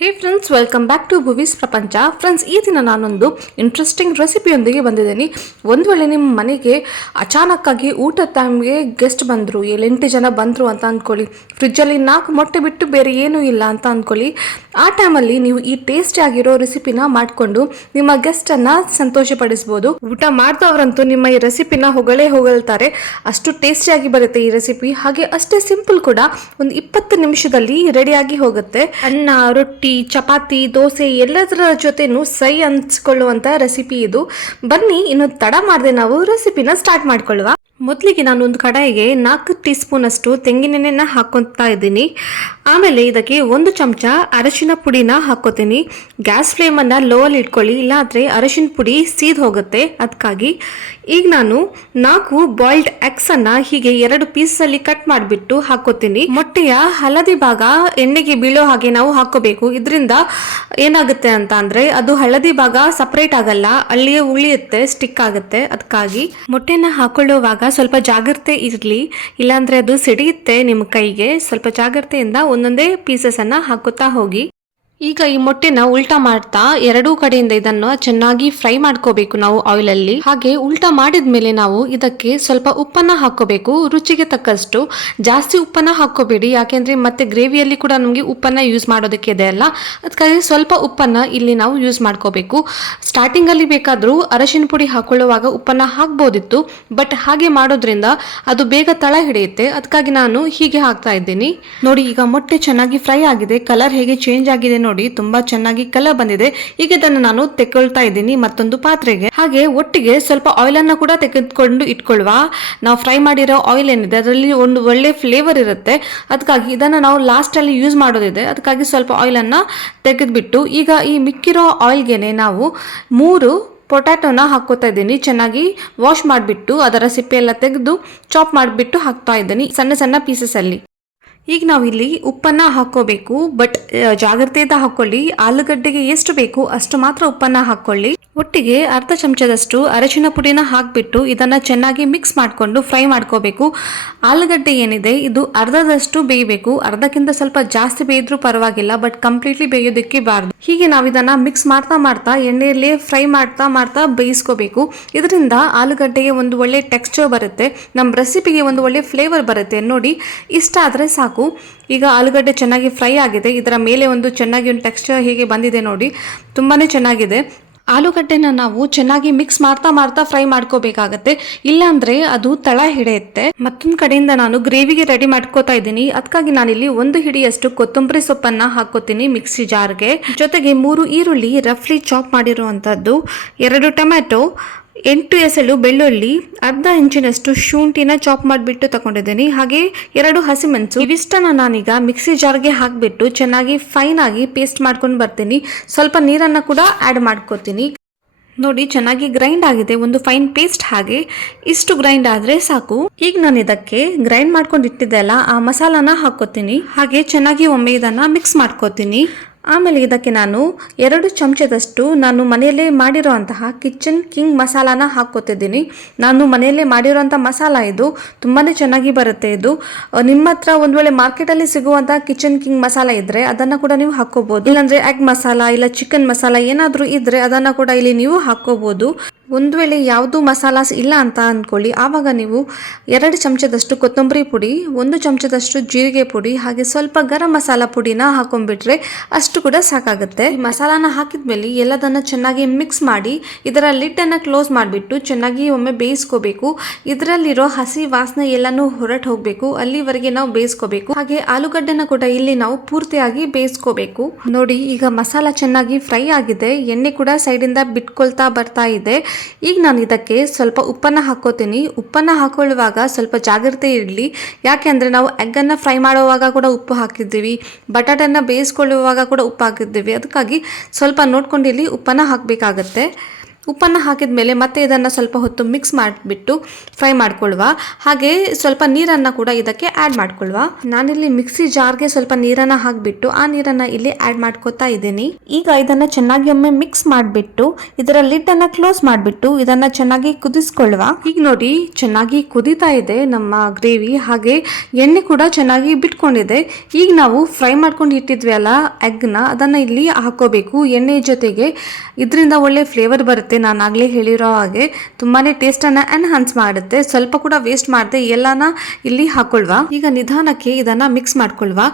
Hey friends welcome back to Bhuvi's Prapancha friends ಈ ದಿನ ನಾನೊಂದು ಇಂಟ್ರೆಸ್ಟಿಂಗ್ ರೆಸಿಪಿಯೊಂದಿಗೆ ಬಂದಿದ್ದೀನಿ. ಒಂದು ವೇಳೆ ನಿಮ್ಮ ಮನೆಗೆ ಅಚಾನಕ್ಕಾಗಿ ಊಟದ ಟೈಮ್ಗೆ ಗೆಸ್ಟ್ ಬಂದರು ಏಳೆಂಟು ಜನ ಬಂದರು ಅಂತ ಅಂದ್ಕೊಳ್ಳಿ ಫ್ರಿಜ್ಜಲ್ಲಿ ನಾಲ್ಕು ಮೊಟ್ಟೆ ಬಿಟ್ಟು ಬೇರೆ ಏನೂ ಇಲ್ಲ ಅಂತ ಅಂದ್ಕೊಳ್ಳಿ ಆ ಟೈಮಲ್ಲಿ ನೀವು ಈ ಟೇಸ್ಟಿ ಆಗಿರೋ ರೆಸಿಪಿನ ಮಾಡಿಕೊಂಡು ನಿಮ್ಮ ಗೆಸ್ಟನ್ನು ಸಂತೋಷಪಡಿಸ್ಬೋದು. ಊಟ ಮಾಡಿದವರಂತೂ ನಿಮ್ಮ ಈ ರೆಸಿಪಿನ ಹೊಗಳೇ ಹೊಗಳ್ತಾರೆ. ಅಷ್ಟು ಟೇಸ್ಟಿಯಾಗಿ ಬರುತ್ತೆ ಈ ರೆಸಿಪಿ ಹಾಗೆ ಅಷ್ಟೇ ಸಿಂಪಲ್ ಕೂಡ ಒಂದು ಇಪ್ಪತ್ತು ನಿಮಿಷದಲ್ಲಿ ರೆಡಿಯಾಗಿ ಹೋಗುತ್ತೆ. ಅನ್ನ, ರೊಟ್ಟಿ ಚಪಾತಿ, ದೋಸೆ ಎಲ್ಲದರ ಜೊತೆನೂ ಸೈ ಅನ್ಸ್ಕೊಳ್ಳುವಂಥ ರೆಸಿಪಿ ಇದು. ಬನ್ನಿ, ಇನ್ನು ತಡ ಮಾಡದೆ ನಾವು ರೆಸಿಪಿನ ಸ್ಟಾರ್ಟ್ ಮಾಡ್ಕೊಳ್ಳುವ. ಮೊದಲಿಗೆ ನಾನು ಒಂದು ಕಡಾಯಿಗೆ ನಾಲ್ಕು ಟೀ ಸ್ಪೂನ್ ಅಷ್ಟು ತೆಂಗಿನೆಣ್ಣೆನ ಹಾಕೊತಾ ಇದ್ದೀನಿ. ಆಮೇಲೆ ಇದಕ್ಕೆ ಒಂದು ಚಮಚ ಅರಶಿನ ಪುಡಿನ ಹಾಕೋತೀನಿ ಗ್ಯಾಸ್ ಫ್ಲೇಮನ್ನು ಲೋವಲ್ಲಿ ಇಟ್ಕೊಳ್ಳಿ, ಇಲ್ಲಾಂದರೆ ಅರಶಿನ ಪುಡಿ ಸೀದ್ ಹೋಗುತ್ತೆ. ಅದಕ್ಕಾಗಿ ಈಗ ನಾನು ನಾಲ್ಕು ಬಾಯ್ಲ್ಡ್ ಎಗ್ಸನ್ನು ಹೀಗೆ ಎರಡು ಪೀಸಲ್ಲಿ ಕಟ್ ಮಾಡಿಬಿಟ್ಟು ಹಾಕೋತೀನಿ ಮೊಟ್ಟೆಯ ಹಳದಿ ಭಾಗ ಎಣ್ಣೆಗೆ ಬೀಳೋ ಹಾಗೆ ನಾವು ಹಾಕೋಬೇಕು ಇದರಿಂದ ಏನಾಗುತ್ತೆ ಅಂತ ಅಂದರೆ ಅದು ಹಳದಿ ಭಾಗ ಸಪ್ರೇಟ್ ಆಗಲ್ಲ, ಅಲ್ಲಿಯೇ ಉಳಿಯುತ್ತೆ, ಸ್ಟಿಕ್ ಆಗುತ್ತೆ. ಅದಕ್ಕಾಗಿ ಮೊಟ್ಟೆನ ಹಾಕೊಳ್ಳುವಾಗ ಸ್ವಲ್ಪ ಜಾಗ್ರತೆ ಇರಲಿ. ಇಲ್ಲಾಂದರೆ ಅದು ಸಿಡಿಯುತ್ತೆ ನಿಮ್ಮ ಕೈಗೆ. ಸ್ವಲ್ಪ ಜಾಗ್ರತೆಯಿಂದ ಒಂದೊಂದೇ ಪೀಸಸನ್ನು ಹಾಕುತ್ತಾ ಹೋಗಿ. ಈಗ ಈ ಮೊಟ್ಟೆನ ಉಲ್ಟಾ ಮಾಡ್ತಾ ಎರಡೂ ಕಡೆಯಿಂದ ಇದನ್ನು ಚೆನ್ನಾಗಿ ಫ್ರೈ ಮಾಡ್ಕೋಬೇಕು ನಾವು ಆಯಿಲಲ್ಲಿ ಹಾಗೆ ಉಲ್ಟಾ ಮಾಡಿದ ಮೇಲೆ ನಾವು ಇದಕ್ಕೆ ಸ್ವಲ್ಪ ಉಪ್ಪನ್ನ ಹಾಕೋಬೇಕು ರುಚಿಗೆ ತಕ್ಕಷ್ಟು ಜಾಸ್ತಿ ಉಪ್ಪನ್ನ ಹಾಕೋಬೇಡಿ ಯಾಕೆಂದ್ರೆ ಮತ್ತೆ ಗ್ರೇವಿಯಲ್ಲಿ ಕೂಡ ನಮಗೆ ಉಪ್ಪನ್ನ ಯೂಸ್ ಮಾಡೋದಕ್ಕೆ ಇದೆ ಅಲ್ಲ. ಅದಕ್ಕಾಗಿ ಸ್ವಲ್ಪ ಉಪ್ಪನ್ನ ಇಲ್ಲಿ ನಾವು ಯೂಸ್ ಮಾಡ್ಕೋಬೇಕು. ಸ್ಟಾರ್ಟಿಂಗಲ್ಲಿ ಬೇಕಾದರೂ ಅರಶಿನ ಪುಡಿ ಹಾಕೊಳ್ಳುವಾಗ ಉಪ್ಪನ್ನ ಹಾಕ್ಬೋದಿತ್ತು. ಬಟ್ ಹಾಗೆ ಮಾಡೋದ್ರಿಂದ ಅದು ಬೇಗ ತಳ ಹಿಡಿಯುತ್ತೆ. ಅದಕ್ಕಾಗಿ ನಾನು ಹೀಗೆ ಹಾಕ್ತಾ ಇದ್ದೀನಿ. ನೋಡಿ, ಈಗ ಮೊಟ್ಟೆ ಚೆನ್ನಾಗಿ ಫ್ರೈ ಆಗಿದೆ. ಕಲರ್ ಹೇಗೆ ಚೇಂಜ್ ಆಗಿದೆ ನೋಡಿ ತುಂಬಾ ಚೆನ್ನಾಗಿ ಕಲರ್ ಬಂದಿದೆ. ಈಗ ಇದನ್ನು ನಾನು ತೆಕ್ಕೊಳ್ತಾ ಇದ್ದೀನಿ ಮತ್ತೊಂದು ಪಾತ್ರೆಗೆ. ಹಾಗೆ ಒಟ್ಟಿಗೆ ಸ್ವಲ್ಪ ಆಯಿಲ್ ಅನ್ನ ಕೂಡ ತೆಗೆದುಕೊಂಡು ಇಟ್ಕೊಳ್ಳುವ ನಾವು ಫ್ರೈ ಮಾಡಿರೋ ಆಯಿಲ್ ಏನಿದೆ, ಅದರಲ್ಲಿ ಒಂದು ಒಳ್ಳೆ ಫ್ಲೇವರ್ ಇರುತ್ತೆ. ಅದಕ್ಕಾಗಿ ಇದನ್ನು ನಾವು ಲಾಸ್ಟ್ ಅಲ್ಲಿ ಯೂಸ್ ಮಾಡೋದಿದೆ. ಅದಕ್ಕಾಗಿ ಸ್ವಲ್ಪ ಆಯಿಲ್ ಅನ್ನ ತೆಗೆದ್ಬಿಟ್ಟು, ಈಗ ಈ ಮಿಕ್ಕಿರೋ ಆಯಿಲ್ಗೆನೆ ನಾವು ಮೂರು ಪೊಟ್ಯಾಟೊನ ಹಾಕೋತಾ ಇದ್ದೀನಿ. ಚೆನ್ನಾಗಿ ವಾಶ್ ಮಾಡಿಬಿಟ್ಟು, ಅದರ ಸಿಪ್ಪೆ ಎಲ್ಲ ತೆಗೆದು ಚಾಪ್ ಮಾಡಿಬಿಟ್ಟು ಹಾಕ್ತಾ ಇದ್ದೀನಿ, ಸಣ್ಣ ಸಣ್ಣ ಪೀಸಸಲ್ಲಿ ಈಗ ನಾವು ಇಲ್ಲಿ ಉಪ್ಪನ್ನ ಹಾಕೋಬೇಕು ಬಟ್ ಜಾಗ್ರತೆಯಿಂದ ಹಾಕೊಳ್ಳಿ. ಆಲೂಗಡ್ಡೆಗೆ ಎಷ್ಟು ಬೇಕು ಅಷ್ಟು ಮಾತ್ರ ಉಪ್ಪನ್ನ ಹಾಕೊಳ್ಳಿ. ಒಟ್ಟಿಗೆ ಅರ್ಧ ಚಮಚದಷ್ಟು ಅರಶಿನ ಪುಡಿನ ಹಾಕಿಬಿಟ್ಟು ಇದನ್ನು ಚೆನ್ನಾಗಿ ಮಿಕ್ಸ್ ಮಾಡಿಕೊಂಡು ಫ್ರೈ ಮಾಡ್ಕೋಬೇಕು. ಆಲೂಗಡ್ಡೆ ಏನಿದೆ, ಇದು ಅರ್ಧದಷ್ಟು ಬೇಯಬೇಕು. ಅರ್ಧಕ್ಕಿಂತ ಸ್ವಲ್ಪ ಜಾಸ್ತಿ ಬೇಯಿದ್ರೂ ಪರವಾಗಿಲ್ಲ ಬಟ್ ಕಂಪ್ಲೀಟ್ಲಿ ಬೇಯೋದಕ್ಕೆ ಬಾರದು. ಹೀಗೆ ನಾವು ಇದನ್ನು ಮಿಕ್ಸ್ ಮಾಡ್ತಾ ಮಾಡ್ತಾ ಎಣ್ಣೆಯಲ್ಲಿ ಫ್ರೈ ಮಾಡ್ತಾ ಮಾಡ್ತಾ ಬೇಯಿಸ್ಕೋಬೇಕು. ಇದರಿಂದ ಆಲೂಗಡ್ಡೆಗೆ ಒಂದು ಒಳ್ಳೆ ಟೆಕ್ಸ್ಚರ್ ಬರುತ್ತೆ. ನಮ್ಮ ರೆಸಿಪಿಗೆ ಒಂದು ಒಳ್ಳೆ ಫ್ಲೇವರ್ ಬರುತ್ತೆ. ನೋಡಿ, ಇಷ್ಟ ಆದರೆ ಸಾಕು. ಈಗ ಆಲೂಗಡ್ಡೆ ಚೆನ್ನಾಗಿ ಫ್ರೈ ಆಗಿದೆ. ಇದರ ಮೇಲೆ ಒಂದು ಚೆನ್ನಾಗಿ ಒಂದು ಟೆಕ್ಸ್ಚರ್ ಹೀಗೆ ಬಂದಿದೆ ನೋಡಿ. ತುಂಬಾ ಚೆನ್ನಾಗಿದೆ. ಆಲೂಗಡ್ಡೆನ ನಾವು ಚೆನ್ನಾಗಿ ಮಿಕ್ಸ್ ಮಾಡ್ತಾ ಮಾಡ್ತಾ ಫ್ರೈ ಮಾಡ್ಕೋಬೇಕಾಗತ್ತೆ. ಇಲ್ಲಾಂದ್ರೆ ಅದು ತಳ ಹಿಡಿಯುತ್ತೆ. ಮತ್ತೊಂದು ಕಡೆಯಿಂದ ನಾನು ಗ್ರೇವಿಗೆ ರೆಡಿ ಮಾಡ್ಕೋತಾ ಇದ್ದೀನಿ. ಅದಕ್ಕಾಗಿ ನಾನಿಲ್ಲಿ ಒಂದು ಹಿಡಿಯಷ್ಟು ಕೊತ್ತಂಬರಿ ಸೊಪ್ಪನ್ನ ಹಾಕೋತೀನಿ ಮಿಕ್ಸಿ ಜಾರ್ಗೆ ಜೊತೆಗೆ ಮೂರು ಈರುಳ್ಳಿ ರಫ್ಲಿ ಚಾಪ್ ಮಾಡಿರುವಂಥದ್ದು ಎರಡು ಟೊಮ್ಯಾಟೊ ಎಂಟು ಎಸಳು ಬೆಳ್ಳುಳ್ಳಿ, ಅರ್ಧ ಇಂಚಿನಷ್ಟು ಶುಂಠಿನ ಚಾಪ್ ಮಾಡಿಬಿಟ್ಟು ತಗೊಂಡಿದ್ದೀನಿ ಹಾಗೆ ಎರಡು ಹಸಿಮೆಣಸು ಇವಿಷ್ಟನ್ನು ನಾನೀಗ ಮಿಕ್ಸಿ ಜಾರ್ಗೆ ಹಾಕಿಬಿಟ್ಟು ಚೆನ್ನಾಗಿ ಫೈನ್ ಆಗಿ ಪೇಸ್ಟ್ ಮಾಡ್ಕೊಂಡು ಬರ್ತೀನಿ. ಸ್ವಲ್ಪ ನೀರನ್ನು ಕೂಡ ಆ್ಯಡ್ ಮಾಡ್ಕೋತೀನಿ. ನೋಡಿ, ಚೆನ್ನಾಗಿ ಗ್ರೈಂಡ್ ಆಗಿದೆ. ಒಂದು ಫೈನ್ ಪೇಸ್ಟ್ ಹಾಗೆ. ಇಷ್ಟು ಗ್ರೈಂಡ್ ಆದರೆ ಸಾಕು. ಈಗ ನಾನು ಇದಕ್ಕೆ ಗ್ರೈಂಡ್ ಮಾಡ್ಕೊಂಡು ಇಟ್ಟಿದ್ದೆ ಅಲ್ಲ, ಆ ಮಸಾಲಾನ ಹಾಕೋತೀನಿ ಹಾಗೆ ಚೆನ್ನಾಗಿ ಒಮ್ಮೆ ಇದನ್ನು ಮಿಕ್ಸ್ ಮಾಡ್ಕೋತೀನಿ. ಆಮೇಲೆ ಇದಕ್ಕೆ ನಾನು ಎರಡು ಚಮಚದಷ್ಟು ನಾನು ಮನೆಯಲ್ಲೇ ಮಾಡಿರೋಂತಹ ಕಿಚನ್ ಕಿಂಗ್ ಮಸಾಲಾನ ಹಾಕ್ಕೋತಿದ್ದೀನಿ. ನಾನು ಮನೆಯಲ್ಲೇ ಮಾಡಿರೋಂಥ ಮಸಾಲ ಇದು ತುಂಬಾ ಚೆನ್ನಾಗಿ ಬರುತ್ತೆ ಇದು. ನಿಮ್ಮ ಹತ್ರ ಒಂದು ವೇಳೆ ಮಾರ್ಕೆಟಲ್ಲಿ ಸಿಗುವಂಥ ಕಿಚನ್ ಕಿಂಗ್ ಮಸಾಲ ಇದ್ದರೆ ಅದನ್ನು ಕೂಡ ನೀವು ಹಾಕ್ಕೋಬೋದು. ಇಲ್ಲಾಂದರೆ ಎಗ್ ಮಸಾಲ ಇಲ್ಲ ಚಿಕನ್ ಮಸಾಲ ಏನಾದರೂ ಇದ್ದರೆ ಅದನ್ನು ಕೂಡ ಇಲ್ಲಿ ನೀವು ಹಾಕ್ಕೋಬೋದು. ಒಂದು ವೇಳೆ ಯಾವುದು ಮಸಾಲಾಸ್ ಇಲ್ಲ ಅಂತ ಅಂದ್ಕೊಳ್ಳಿ ಆವಾಗ ನೀವು ಎರಡು ಚಮಚದಷ್ಟು ಕೊತ್ತಂಬರಿ ಪುಡಿ, ಒಂದು ಚಮಚದಷ್ಟು ಜೀರಿಗೆ ಪುಡಿ, ಹಾಗೆ ಸ್ವಲ್ಪ ಗರಂ ಮಸಾಲ ಪುಡಿನ ಹಾಕೊಂಡ್ಬಿಟ್ರೆ ಅಷ್ಟು ಕೂಡ ಸಾಕಾಗುತ್ತೆ. ಮಸಾಲಾನ ಹಾಕಿದ್ಮೇಲೆ ಎಲ್ಲದನ್ನು ಚೆನ್ನಾಗಿ ಮಿಕ್ಸ್ ಮಾಡಿ ಇದರ ಲಿಟ್ಟನ್ನು ಕ್ಲೋಸ್ ಮಾಡಿಬಿಟ್ಟು ಚೆನ್ನಾಗಿ ಒಮ್ಮೆ ಬೇಯಿಸ್ಕೋಬೇಕು. ಇದರಲ್ಲಿರೋ ಹಸಿ ವಾಸನೆ ಎಲ್ಲನೂ ಹೊರಟು ಹೋಗಬೇಕು. ಅಲ್ಲಿವರೆಗೆ ನಾವು ಬೇಯಿಸ್ಕೋಬೇಕು. ಹಾಗೆ ಆಲೂಗಡ್ಡೆನ ಕೂಡ ಇಲ್ಲಿ ನಾವು ಪೂರ್ತಿಯಾಗಿ ಬೇಯಿಸ್ಕೋಬೇಕು. ನೋಡಿ, ಈಗ ಮಸಾಲ ಚೆನ್ನಾಗಿ ಫ್ರೈ ಆಗಿದೆ. ಎಣ್ಣೆ ಕೂಡ ಸೈಡಿಂದ ಬಿಟ್ಕೊಳ್ತಾ ಬರ್ತಾ ಇದೆ. ಈಗ ನಾನು ಇದಕ್ಕೆ ಸ್ವಲ್ಪ ಉಪ್ಪನ್ನು ಹಾಕೋತೀನಿ ಉಪ್ಪನ್ನು ಹಾಕೊಳ್ಳುವಾಗ ಸ್ವಲ್ಪ ಜಾಗ್ರತೆ ಇರಲಿ. ಯಾಕೆ ಅಂದರೆ ನಾವು ಎಗ್ಗನ್ನು ಫ್ರೈ ಮಾಡುವಾಗ ಕೂಡ ಉಪ್ಪು ಹಾಕಿದ್ದೀವಿ. ಬಟಾಟನ್ನು ಬೇಯಿಸ್ಕೊಳ್ಳುವಾಗ ಕೂಡ ಉಪ್ಪು ಹಾಕಿದ್ದೀವಿ. ಅದಕ್ಕಾಗಿ ಸ್ವಲ್ಪ ನೋಡ್ಕೊಂಡು ಇಲ್ಲಿ ಉಪ್ಪನ್ನು ಹಾಕಬೇಕಾಗತ್ತೆ. ಉಪ್ಪನ್ನು ಹಾಕಿದ ಮೇಲೆ ಮತ್ತೆ ಇದನ್ನು ಸ್ವಲ್ಪ ಹೊತ್ತು ಮಿಕ್ಸ್ ಮಾಡಿಬಿಟ್ಟು ಫ್ರೈ ಮಾಡ್ಕೊಳ್ವ. ಹಾಗೆ ಸ್ವಲ್ಪ ನೀರನ್ನು ಕೂಡ ಇದಕ್ಕೆ ಆ್ಯಡ್ ಮಾಡ್ಕೊಳ್ವ. ನಾನಿಲ್ಲಿ ಮಿಕ್ಸಿ ಜಾರ್ಗೆ ಸ್ವಲ್ಪ ನೀರನ್ನು ಹಾಕಿಬಿಟ್ಟು ಆ ನೀರನ್ನು ಇಲ್ಲಿ ಆ್ಯಡ್ ಮಾಡ್ಕೋತಾ ಇದ್ದೀನಿ. ಈಗ ಇದನ್ನು ಚೆನ್ನಾಗಿ ಒಮ್ಮೆ ಮಿಕ್ಸ್ ಮಾಡಿಬಿಟ್ಟು ಇದರ ಲಿಡ್ಡನ್ನು ಕ್ಲೋಸ್ ಮಾಡಿಬಿಟ್ಟು ಇದನ್ನು ಚೆನ್ನಾಗಿ ಕುದಿಸ್ಕೊಳ್ವ. ಈಗ ನೋಡಿ ಚೆನ್ನಾಗಿ ಕುದಿತಾ ಇದೆ ನಮ್ಮ ಗ್ರೇವಿ. ಹಾಗೆ ಎಣ್ಣೆ ಕೂಡ ಚೆನ್ನಾಗಿ ಬಿಟ್ಕೊಂಡಿದೆ. ಈಗ ನಾವು ಫ್ರೈ ಮಾಡ್ಕೊಂಡು ಇಟ್ಟಿದ್ವಿ ಅಲ್ಲ ಎಗ್ನ ಅದನ್ನು ಇಲ್ಲಿ ಹಾಕೋಬೇಕು ಎಣ್ಣೆ ಜೊತೆಗೆ ಇದರಿಂದ ಒಳ್ಳೆ ಫ್ಲೇವರ್ ಬರುತ್ತೆ. ನಾನು ಆಗಲೇ ಹೇಳಿರೋ ಹಾಗೆ ತುಂಬಾ ಟೇಸ್ಟನ್ನು ಎನ್ಹಾನ್ಸ್ ಮಾಡುತ್ತೆ. ಸ್ವಲ್ಪ ಕೂಡ ವೇಸ್ಟ್ ಮಾಡದೆ ಎಲ್ಲಾನ ಇಲ್ಲಿ ಹಾಕೊಳ್ವ. ಈಗ ನಿಧಾನಕ್ಕೆ ಇದನ್ನ ಮಿಕ್ಸ್ ಮಾಡ್ಕೊಳ್ವಾ.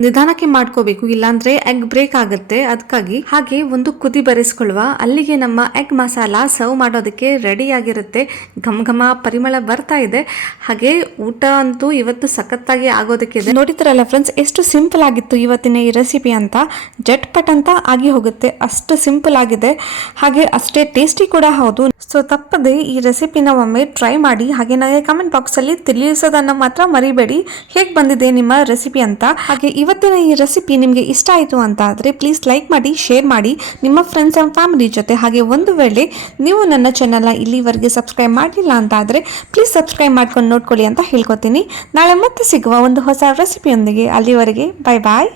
ನಿಧಾನಕ್ಕೆ ಮಾಡ್ಕೋಬೇಕು. ಇಲ್ಲಾಂದ್ರೆ ಎಗ್ ಬ್ರೇಕ್ ಆಗುತ್ತೆ. ಅದಕ್ಕಾಗಿ ಹಾಗೆ ಒಂದು ಕುದಿ ಬರೆಸ್ಕೊಳ್ವ. ಅಲ್ಲಿಗೆ ನಮ್ಮ ಎಗ್ ಮಸಾಲ ಸರ್ವ್ ಮಾಡೋದಕ್ಕೆ ರೆಡಿ ಆಗಿರುತ್ತೆ. ಘಮ ಘಮ ಪರಿಮಳ ಬರ್ತಾ ಇದೆ. ಹಾಗೆ ಊಟ ಅಂತೂ ಇವತ್ತು ಸಖತ್ತಾಗಿ ಇದೆ. ನೋಡಿದ್ರಲ್ಲ ಫ್ರೆಂಡ್ಸ್ ಎಷ್ಟು ಸಿಂಪಲ್ ಆಗಿತ್ತು ಇವತ್ತಿನ ಈ ರೆಸಿಪಿ ಅಂತ. ಜಟ್ ಪಟ್ ಅಂತ ಆಗಿ ಹೋಗುತ್ತೆ. ಅಷ್ಟು ಸಿಂಪಲ್ ಆಗಿದೆ. ಹಾಗೆ ಅಷ್ಟೇ ಟೇಸ್ಟಿ ಕೂಡ ಹೌದು. ಸೊ ತಪ್ಪದೆ ಈ ರೆಸಿಪಿನ ಒಮ್ಮೆ ಟ್ರೈ ಮಾಡಿ, ಹಾಗೆ ನನಗೆ ಕಮೆಂಟ್ ಬಾಕ್ಸ್ ಅಲ್ಲಿ ತಿಳಿಸೋದನ್ನ ಮಾತ್ರ ಮರಿಬೇಡಿ. ಹೇಗೆ ಬಂದಿದೆ ನಿಮ್ಮ ರೆಸಿಪಿ ಅಂತ? ಹಾಗೆ ಇವತ್ತಿನ ಈ ರೆಸಿಪಿ ನಿಮಗೆ ಇಷ್ಟ ಆಯಿತು ಅಂತ ಆದ್ರೆ ಪ್ಲೀಸ್ ಲೈಕ್ ಮಾಡಿ ಶೇರ್ ಮಾಡಿ. ನಿಮ್ಮ ಫ್ರೆಂಡ್ಸ್ ಅಂಡ್ ಫ್ಯಾಮಿಲಿ ಜೊತೆ ಹಾಗೆ ಒಂದು ವೇಳೆ ನೀವು ನನ್ನ ಚಾನಲ್ನ ಇಲ್ಲಿವರೆಗೆ ಸಬ್ಸ್ಕ್ರೈಬ್ ಮಾಡಲಿಲ್ಲ ಅಂತ ಆದರೆ ಪ್ಲೀಸ್ ಸಬ್ಸ್ಕ್ರೈಬ್ ಮಾಡ್ಕೊಂಡು ನೋಡ್ಕೊಳ್ಳಿ ಅಂತ ಹೇಳ್ಕೊತೀನಿ. ನಾಳೆ ಮತ್ತೆ ಸಿಗುವ ಒಂದು ಹೊಸ ರೆಸಿಪಿಯೊಂದಿಗೆ ಅಲ್ಲಿವರೆಗೆ ಬಾಯ್ ಬಾಯ್